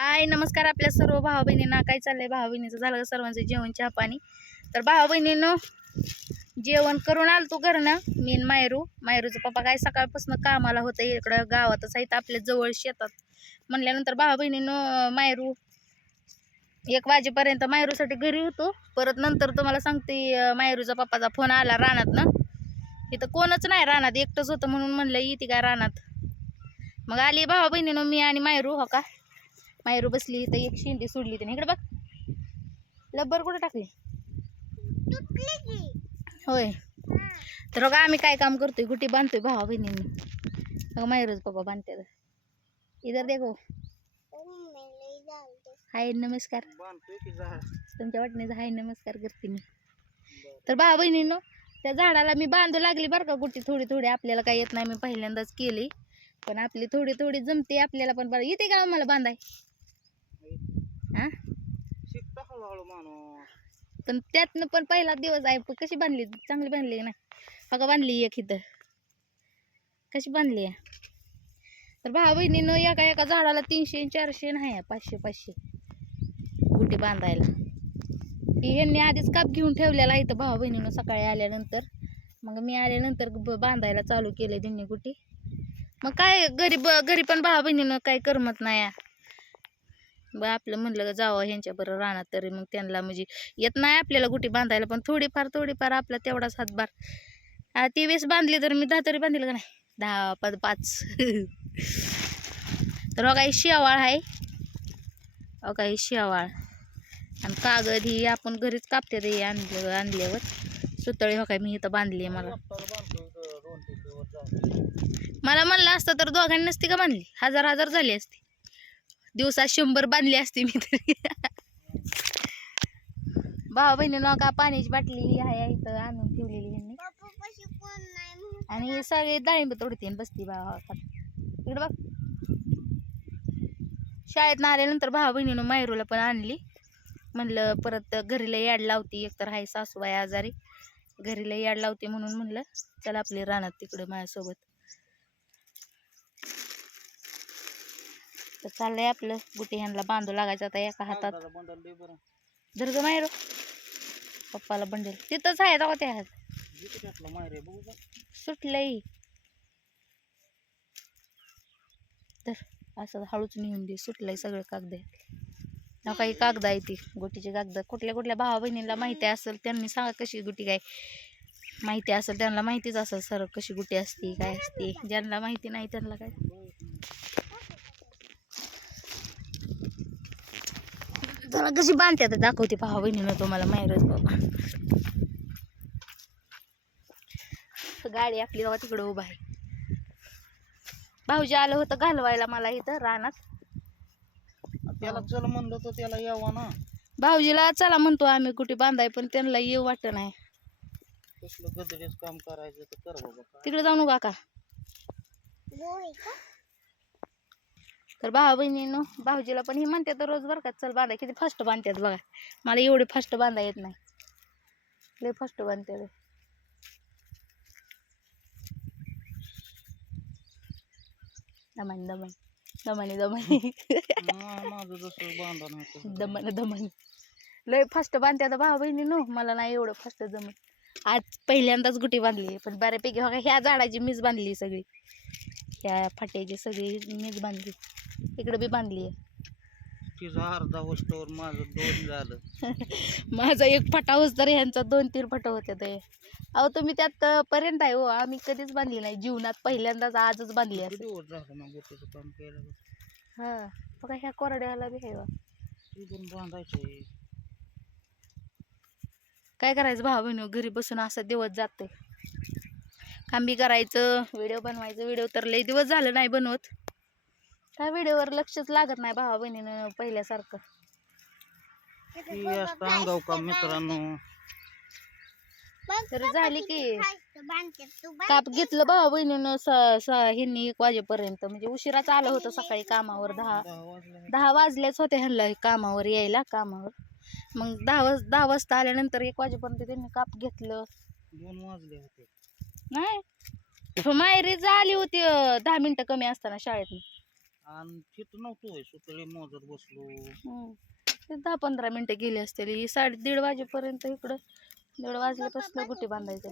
हाय नमस्कार आपल्या सर्व भावा बहिणींना काय चाललंय भाऊ बहिणीचं झालं का सर्वांचं जेवण चहा पाणी? तर भावा बहिणीनं जेवण करून आलो तू घरनं मी मायरू. मायरूचा पप्पा काय सकाळपासून कामाला होतं इकडं गावातच आहेत आपल्या जवळ शेतात. म्हणल्यानंतर भावा बहिणीनं मायरू एक वाजेपर्यंत मायरूसाठी घरी होतो. परत नंतर तुम्हाला सांगते मायरूचा पप्पाचा फोन आला रानात ना इथं कोणच नाही रानात एकटंच होतं म्हणून म्हणलं येते काय रानात? मग आली भावा बहिणीनं मी आणि मायरू हो का? मायरू बसली तर एक शेंडी सोडली त्याने इकडे बघ. लब्बर कुठे टाकली? होय. तर बघा आम्ही काय काम करतोय? गुटी बांधतोय भावा बहिणींनी. बघा मायरूच पप्पा बांधते इधर देखो. हाय नमस्कार. तुमच्या वाटणीचा हाय नमस्कार करते मी. तर भावा बहिणीनं त्या झाडाला मी बांधू लागली बरं का गुटी थोडी थोडी. आपल्याला काय येत नाही मी पहिल्यांदाच केली. पण आपली थोडी थोडी जमते आपल्याला पण बरं. येते का आम्हाला बांधाय? हा? शिकता हळूहळू माणूस. पण त्यातनं पण पहिला दिवस आहे पण कशी बांधली चांगली बांधली ना? बघा बांधली एक इथं. कशी बांधली आहे? तर भावा बहिणीनं एका एका झाडाला तीनशे चारशे नाही आहे, पाचशे पाचशे. गुटी बांधायला. ही ह्यांनी आधीच काप घेऊन ठेवलेला इथं भावा बहिणीनं सकाळी आल्यानंतर. मग मी आल्यानंतर ब- बांधायला चालू केलं त्यांनी गुटी मग काय घरी ब घरी पण भावा बहिणीनं काय करमत नाही. आहे. ब आपलं म्हणलं का जावं ह्यांच्या बरं राहणार तरी मग त्यांना म्हणजे येत नाही आपल्याला गुटी बांधायला पण थोडीफार थोडीफार आपला तेवढाच हातभार. ती वेळेस बांधली तर मी दहा तरी बांधली का नाही? दहा पाच पाच. तर बघा ही शेवाळ आहे. बघा ही शेवाळ. आणि कागद ही आपण घरीच कापते ते आणलं आणल्यावर. सुतळी हो काय मी इथं बांधली आहे मला. मला म्हणलं असतं तर दोघांनी नसती का बांधली? हजार हजार झाली असती. दिवसात शंभर बांधली असती मी तरी. भावा बहिणीनं का पाण्याची बाटली आहे इथं आणून ठेवलेली ह्यांनी आणि हे सगळे डाळिंब तोडते बसती भावा इकडे बघ. शाळेत आल्यानंतर भावा बहिणीनं मायरूला पण आणली. म्हणलं परत घरीला याड लावती एकतर हाय सासूबाई आजारी. घरीला याड लावते म्हणून म्हणलं चला आपली रानात तिकडे माझ्यासोबत. तर चाललंय आपलं. गुटी ह्यांना बांधू लागायचं आता एका हातात. कागदाला बंडल दे बरं. धर ग मायरो पप्पाला बंडेल. तिथंच आहे तेव्हा त्या हात. सुटलंय. तर असं हळूच नेऊन दे. सुटलंय सगळं कागद. ना काही कागद आहे ती. गुटीची कागद. कुठल्या कुठल्या भावा बहिणीला माहिती असेल त्यांनी सांगा कशी गुटी काय. माहिती असेल त्यांना माहितीच असेल सर कशी गुटी असते काय असते. ज्यांना माहिती नाही त्यांना काय. जरा कशी बांधते आता दाखवते भावा बहिणीनं तुम्हाला माहिरच बाबा गाडी आपली गावात तिकडं उभा आहे. भाऊजी आलं होतं घालवायला मला इथं रानात. त्याला चल म्हणलं तर त्याला यावा ना. भाऊजीला चला म्हणतो आम्ही कुठे बांधाय पण त्यांना येऊ वाटत नाही. कसलं गदडीच काम करायचं तर कर बाबा. काय. तिकडे जाऊ नका का? तर भाऊ बहिणीनं भाऊजीला पण हे म्हणते तर रोज बरं का चल बांधाय किती फास्ट बांधतात बघा. मला एवढे फास्ट बांधा येत नाही. लय फास्ट बांधते दमानी दमानी दमानी दमानी. बांधा दमन दमन. लय फास्ट बांधते आता भाऊ बहिणी नो मला नाही एवढं फास्ट जमत. आज पहिल्यांदाच गुटी बांधली पण बऱ्यापैकी बघा ह्या झाडाची मीच बांधली सगळी. ह्या फाट्याची सगळी मीच बांधली. इकडे बी बांधली आहे. तिचं अर्धा वस्तूवर माझं दोन झालं. माझा एक फटा होस तर ह्यांचा दोन तीन फटा होते ते. अहो तुम्ही त्यात पर्यंत आहे हो. आम्ही कधीच बांधली नाही. जीवनात पहिल्यांदाच आजच बांधली किती असं. दिवस झालं ना गोटीचं काम केलं? हा. बघा ह्या कोरड्याला बी आहे बा. ती पण बांधायचंय काय करायचं भाऊ बहिणी घरी बसून असं दिवस जाते कांबी करायचं व्हिडिओ बनवायचं. व्हिडिओ तर लई दिवस झालं नाही बनवत. काय व्हिडिओवर लक्षच लागत नाही भावा बहिणीनं पहिल्यासारखं. ती असतं अंगाव का मित्रांनो? तर झाली की. काप घेतलं भावा बहिणीनं स स ह्यांनी एक वाजेपर्यंत. म्हणजे उशिराच आलं होतं सकाळी कामावर. दहा दहा वाजले दहा वाजल्याच होते ह्यांना कामावर यायला कामावर. मग दहा वाज दहा वाजता आल्यानंतर एक वाजेपर्यंत त्यांनी काप घेतलं. दोन वाजले होते. नाही. माहेरी आली होती अं, दहा मिनिटं कमी असताना शाळेत आणि तिथं नव्हतो सुतळी मोजत बसलो. हम्म. ते दहा पंधरा मिनिटं गेली असतील. ही साडे दीड वाजेपर्यंत इकडं दीड वाजल्यापासून गुटी बांधायचं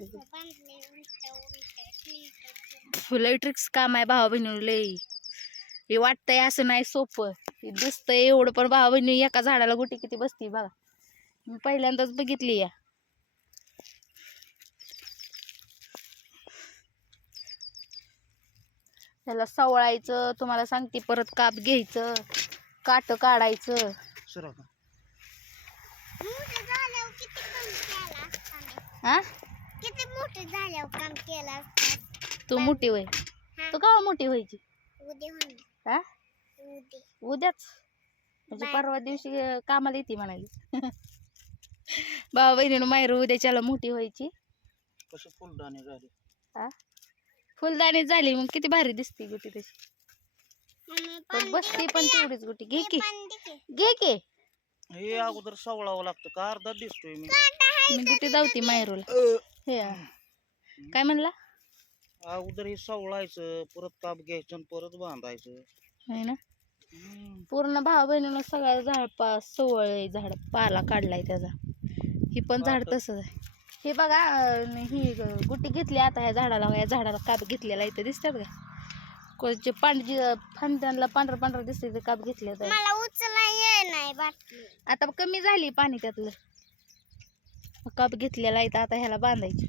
हो, लय ट्रिक्स काम आहे भावा बहिणी लय. हे वाटतंय असं नाही सोपं. हे दिसतंय एवढं पण भावा बहिणी एका झाडाला गुटी किती बसती बघा. मी पहिल्यांदाच बघितली या. त्याला सवळायचं तुम्हाला सांगते परत काप घ्यायचं काट काढायचं. हा तू मोठी होय. तू का मोठी व्हायची? हा उद्याच? म्हणजे. परवा दिवशी कामाला येते म्हणाली. भावा बहिणीनं माहेर उद्याच्याला मोठी व्हायची. कशी फुलदाणी झाली मग किती भारी दिसते गुटी तशी. पण बसते पण तेवढीच गुटी. घे की. घे की. हे अगोदर सवळावं लागतं का अर्धा दिसतोय मी. मी गुटी जाऊती माहेरूला. हे हा. काय म्हणला? अगोदर हे सवळायचं परत काप घ्यायचं आणि परत बांधायचं. आहे ना. पूर्ण भावा बहिणीनं सगळ्या झाड पा सवळ झाड पाला काढलाय त्याचा. ही पण झाड तसंच आहे. हे बघा ही ग- गुटी घेतली आता ह्या झाडाला या झाडाला काप घेतलेला इथं दिसतात का? कोणचे पांढरी फांद्यांना पांढरं पांढरं दिसते ते काप घेतले तर मला उचला ये नाही बाटली आता कमी झाली पाणी त्यातलं. काप घेतलेला आहे तर आता ह्याला बांधायची.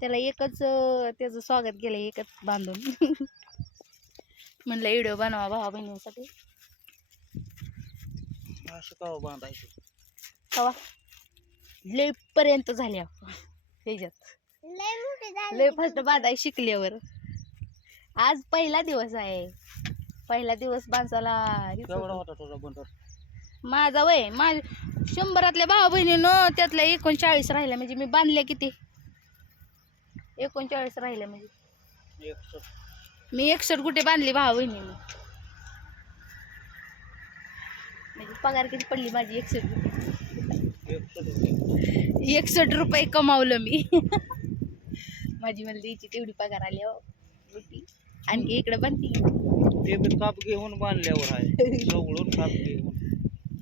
त्याला एकच त्याचं स्वागत केलं एकच बांधून. म्हणलं व्हिडिओ बनवा भावा बहिणींसाठी. असं का बांधायचं? कवा? लय पर्यंत झाल्या ह्याच्यात. लय झाले फर्स्ट बांधाय शिकल्यावर. आज पहिला दिवस आहे. पहिला दिवस माणसाला माझा वय माझ शंभरातल्या भावा बहिणीनं त्यातल्या एकोणचाळीस राहिल्या म्हणजे मी बांधल्या किती? एकोणचाळीस राहिल्या म्हणजे. मी एकसठ कुठे बांधली भावा बहिणीने म्हणजे पगार किती पडली माझी एकसठ होते. एकसठ रुपये कमावलं मी. माझी मला द्यायची तेवढी पगार आली हो मोठी आणखी इकडे बनती ते. बी काप घेऊन बांधल्यावर आहे. काप घेऊन.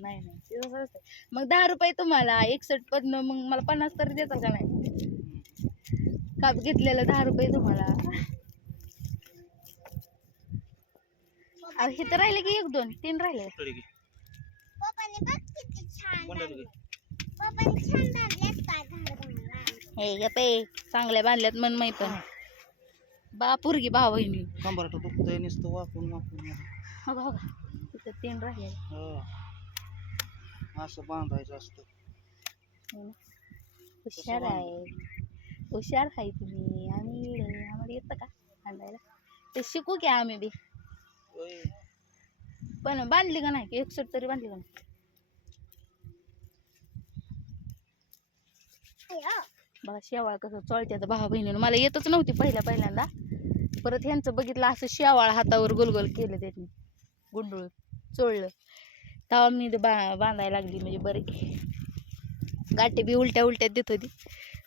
नाही नाही ते तसं असतं. मग दहा रुपये तुम्हाला एकसठ पण मग मला पन्नास तरी देता का नाही? काप घेतलेलं दहा रुपये तुम्हाला. हे तर राहिले की एक दोन तीन राहिले. काय. हे गपे चांगल्या बांधल्यात मन माहित बा पुरगी भाव बहिणी कंबरट दुखतंय नुसतं वाकून वाकून हो का, तिथं तीन राहिले असं बांधायचं असतं. हुशार आहे. हुशार आहे तुम्ही. आम्ही आम्हाला येतं का बांधायला? ते शिकू की आम्ही बी. पण बांधली का नाही? एकसठ तरी बांधली का नाही? बघा शेवाळ कसं चोळत्याचं भावा बहिणीनं मला येतच नव्हती पहिल्या पहिल्यांदा. परत ह्यांचं बघितलं असं शेवाळ हातावर गोलगोल केलं त्यांनी. गुंडूळ चोळलं. तेव्हा मी बा बांधायला लागली म्हणजे बरे. गाठी बी उलट्या उलट्यात देत होती.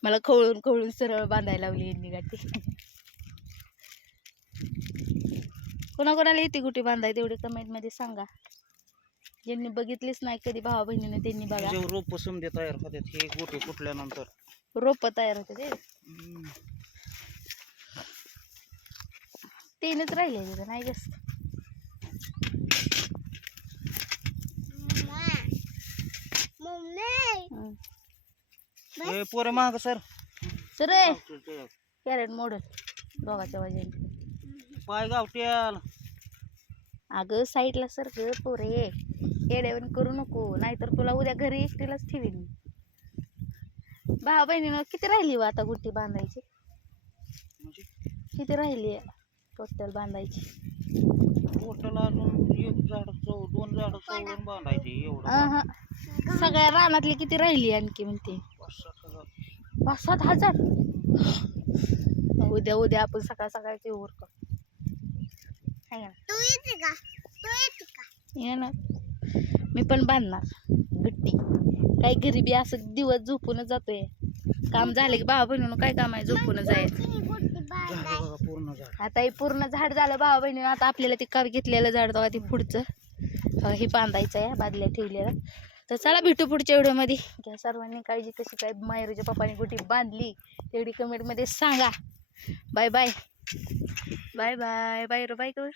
मला खवळून खवळून सरळ बांधायला लावली यांनी गाठी. कोणाकोणाला येते गुटी बांधाय तेवढी कमेंटमध्ये सांगा. ज्यांनी बघितलीच नाही कधी भावा बहिणीनं त्यांनी बघा. त्याच्यावर रोप समजे तयार होतात हे गोटे फुटल्यानंतर रोपं तयार होते ते. तीनच राहिले तिथं नाही जास्त. मम्मी. हं. ए, पोरे माग सर. सर रे कॅरेट मॉडेल दोघाच्या वाजेने. पाय गावट्याल. अगं साईडला सर ग पोरे येड्यावरून करू नको नाहीतर तुला उद्या घरी एकटीलाच ठेवीन मी. भावा बहिणीनं किती राहिली व आता गुट्टी बांधायची? म्हणजे? किती राहिली टोटल बांधायची? टोटल अजून एक झाड चौ दोन झाड चौडून बांधायचे एवढं. हा सगळ्या रानातली किती राहिली आणखी म्हणते? पाच सात हजार. उद्या उद्या आपण सकाळ सकाळची उर कर आहे ना. तू येते का? तू येते का? येणार मी पण बांधणार. गट्टी. काय गरिबी असं दिवस झोपूनच जातोय. काम झालं की भावा बहिणीनं काय काम आहे? झोपून जायचं. पूर्ण झाड आता हे पूर्ण झाड झालं भावा बहिणी आता आपल्याला ते काव घेतलेलं झाड बघा ते पुढचं. हे बांधायचं आहे बादल्या ठेवलेलं तर चला भेटू पुढच्या व्हिडिओमध्ये. घ्या सर्वांनी काळजी कशी काय मायरूच्या पप्पाने कुठे बांधली तेवढी कमेंटमध्ये सांगा. Bye bye bye bye bye row bye कर